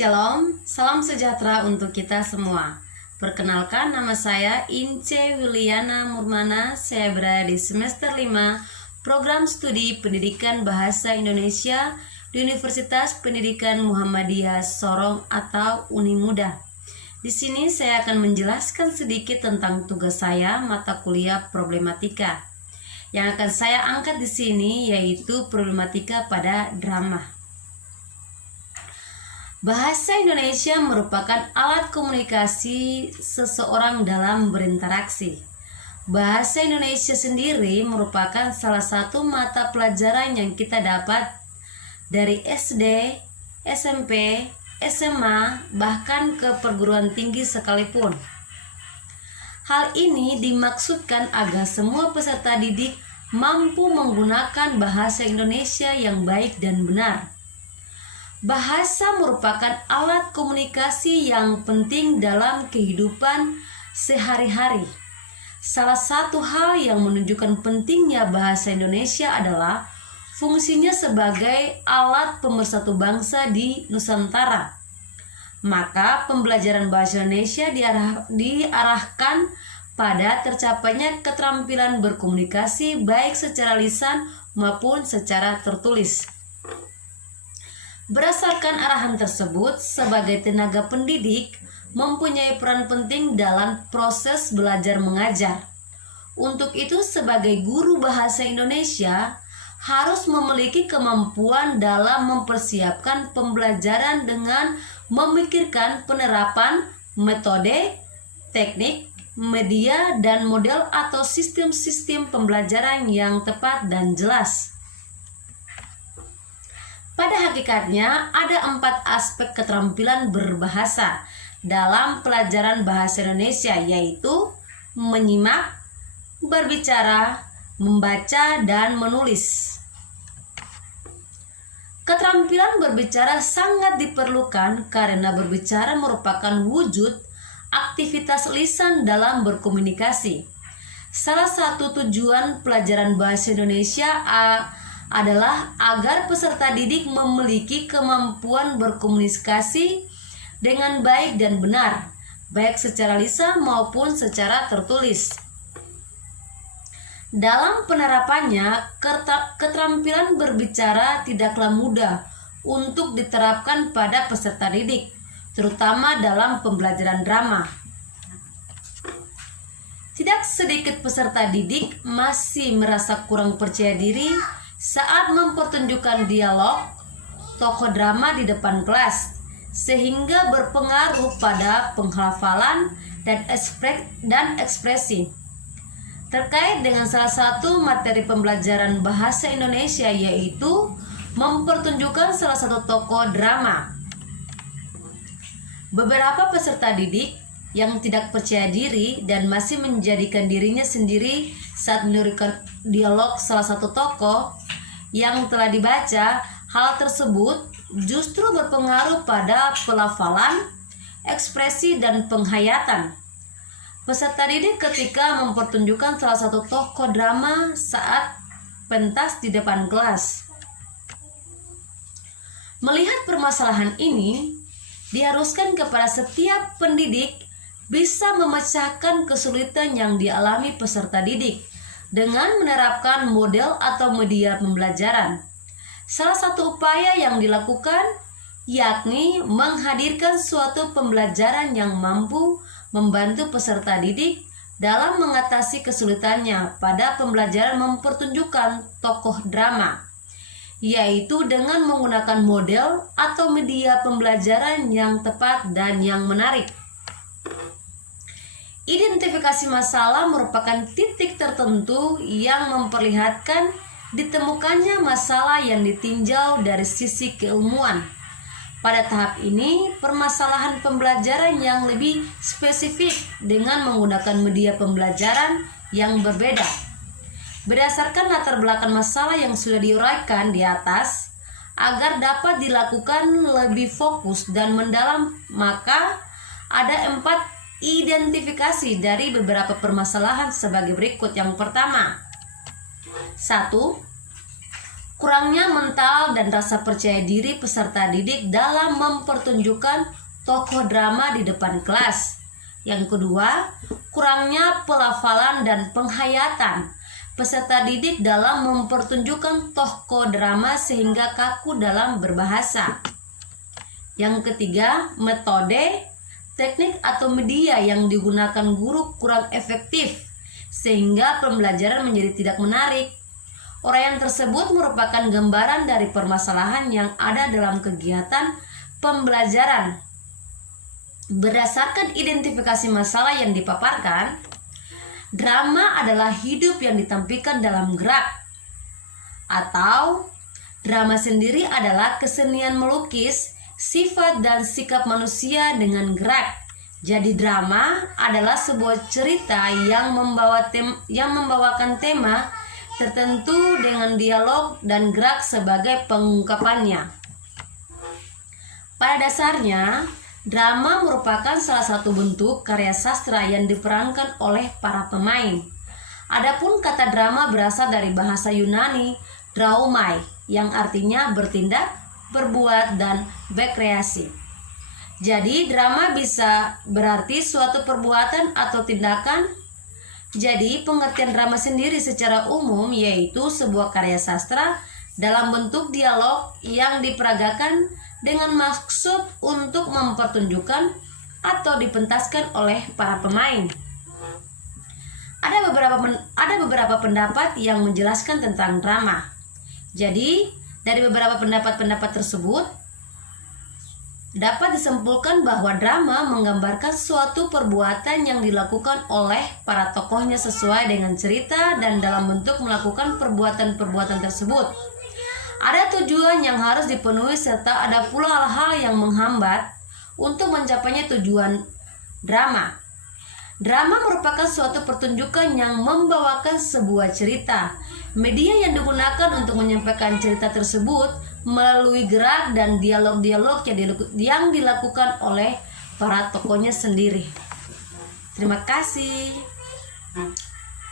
Shalom, salam sejahtera untuk kita semua. Perkenalkan, nama saya Ince Wiliana Murmana. Saya berada di semester 5 Program Studi Pendidikan Bahasa Indonesia di Universitas Pendidikan Muhammadiyah Sorong atau Unimuda. Di sini saya akan menjelaskan sedikit tentang tugas saya mata kuliah problematika. Yang akan saya angkat di sini yaitu problematika pada drama. Bahasa Indonesia merupakan alat komunikasi seseorang dalam berinteraksi. Bahasa Indonesia sendiri merupakan salah satu mata pelajaran yang kita dapat dari SD, SMP, SMA, bahkan ke perguruan tinggi sekalipun. Hal ini dimaksudkan agar semua peserta didik mampu menggunakan bahasa Indonesia yang baik dan benar. Bahasa merupakan alat komunikasi yang penting dalam kehidupan sehari-hari. Salah satu hal yang menunjukkan pentingnya bahasa Indonesia adalah fungsinya sebagai alat pemersatu bangsa di Nusantara. Maka pembelajaran bahasa Indonesia diarahkan pada tercapainya keterampilan berkomunikasi baik secara lisan maupun secara tertulis. Berdasarkan arahan tersebut, sebagai tenaga pendidik mempunyai peran penting dalam proses belajar mengajar. Untuk itu, sebagai guru bahasa Indonesia harus memiliki kemampuan dalam mempersiapkan pembelajaran dengan memikirkan penerapan metode, teknik, media, dan model atau sistem-sistem pembelajaran yang tepat dan jelas. Pada hakikatnya, ada 4 aspek keterampilan berbahasa dalam pelajaran bahasa Indonesia, yaitu menyimak, berbicara, membaca, dan menulis. Keterampilan berbicara sangat diperlukan karena berbicara merupakan wujud aktivitas lisan dalam berkomunikasi. Salah satu tujuan pelajaran bahasa Indonesia adalah agar peserta didik memiliki kemampuan berkomunikasi dengan baik dan benar, baik secara lisan maupun secara tertulis. Dalam penerapannya, keterampilan berbicara tidaklah mudah untuk diterapkan pada peserta didik, terutama dalam pembelajaran drama. Tidak sedikit peserta didik masih merasa kurang percaya diri saat mempertunjukkan dialog tokoh drama di depan kelas, sehingga berpengaruh pada penghafalan dan ekspresi. Terkait dengan salah satu materi pembelajaran bahasa Indonesia, yaitu mempertunjukkan salah satu tokoh drama. Beberapa peserta didik yang tidak percaya diri dan masih menjadikan dirinya sendiri saat menirukan dialog salah satu tokoh yang telah dibaca, hal tersebut justru berpengaruh pada pelafalan, ekspresi, dan penghayatan peserta didik ketika mempertunjukkan salah satu tokoh drama saat pentas di depan kelas. Melihat permasalahan ini, diharuskan kepada setiap pendidik bisa memecahkan kesulitan yang dialami peserta didik dengan menerapkan model atau media pembelajaran. Salah satu upaya yang dilakukan yakni menghadirkan suatu pembelajaran yang mampu membantu peserta didik dalam mengatasi kesulitannya pada pembelajaran mempertunjukkan tokoh drama, yaitu dengan menggunakan model atau media pembelajaran yang tepat dan yang menarik. Identifikasi masalah merupakan titik tertentu yang memperlihatkan ditemukannya masalah yang ditinjau dari sisi keilmuan. Pada tahap ini, permasalahan pembelajaran yang lebih spesifik dengan menggunakan media pembelajaran yang berbeda. Berdasarkan latar belakang masalah yang sudah diuraikan di atas, agar dapat dilakukan lebih fokus dan mendalam, maka ada 4 identifikasi dari beberapa permasalahan sebagai berikut. Yang pertama, 1. kurangnya mental dan rasa percaya diri peserta didik dalam mempertunjukkan tokoh drama di depan kelas. Yang kedua, kurangnya pelafalan dan penghayatan peserta didik dalam mempertunjukkan tokoh drama sehingga kaku dalam berbahasa. Yang ketiga, metode, teknik atau media yang digunakan guru kurang efektif sehingga pembelajaran menjadi tidak menarik. Uraian tersebut merupakan gambaran dari permasalahan yang ada dalam kegiatan pembelajaran. Berdasarkan identifikasi masalah yang dipaparkan, drama adalah hidup yang ditampilkan dalam gerak, atau drama sendiri adalah kesenian melukis sifat dan sikap manusia dengan gerak. Jadi drama adalah sebuah cerita yang membawakan tema tertentu dengan dialog dan gerak sebagai pengungkapannya. Pada dasarnya, drama merupakan salah satu bentuk karya sastra yang diperankan oleh para pemain. Adapun kata drama berasal dari bahasa Yunani draumai yang artinya bertindak, berbuat, dan berkreasi. Jadi drama bisa berarti suatu perbuatan atau tindakan. Jadi pengertian drama sendiri secara umum yaitu sebuah karya sastra dalam bentuk dialog yang diperagakan dengan maksud untuk mempertunjukkan atau dipentaskan oleh para pemain. Ada beberapa pendapat yang menjelaskan tentang drama. Jadi dari beberapa pendapat tersebut dapat disimpulkan bahwa drama menggambarkan suatu perbuatan yang dilakukan oleh para tokohnya sesuai dengan cerita dan dalam bentuk melakukan perbuatan-perbuatan tersebut. Ada tujuan yang harus dipenuhi serta ada pula hal-hal yang menghambat untuk mencapainya tujuan drama. Drama merupakan suatu pertunjukan yang membawakan sebuah cerita. Media yang digunakan untuk menyampaikan cerita tersebut melalui gerak dan dialog-dialog yang dilakukan oleh para tokohnya sendiri. Terima kasih.